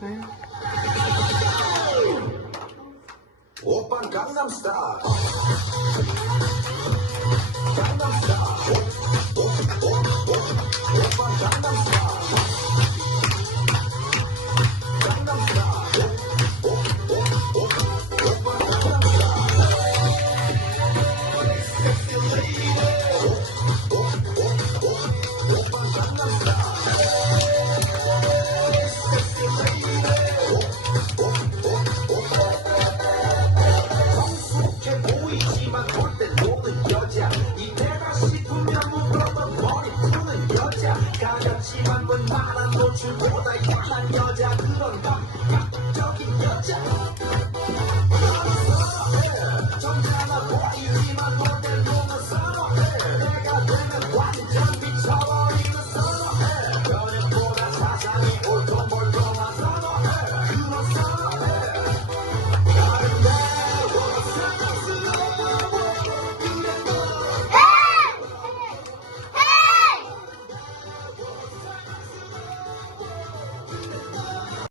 네. 오빤 강남스타일 강남스타일 오빤 강남스타일 강남스타일 오빤 강남스타일 섹시 레이디 오빤 강남스타일 섹시 레이디 성숙해 보이지만 볼 땐 노는 여자 이때가 싶으면 묶었던 머리 푸는 여자 가볍지만 웬만한 노출보다 야한 여자 그런 감각적인 여자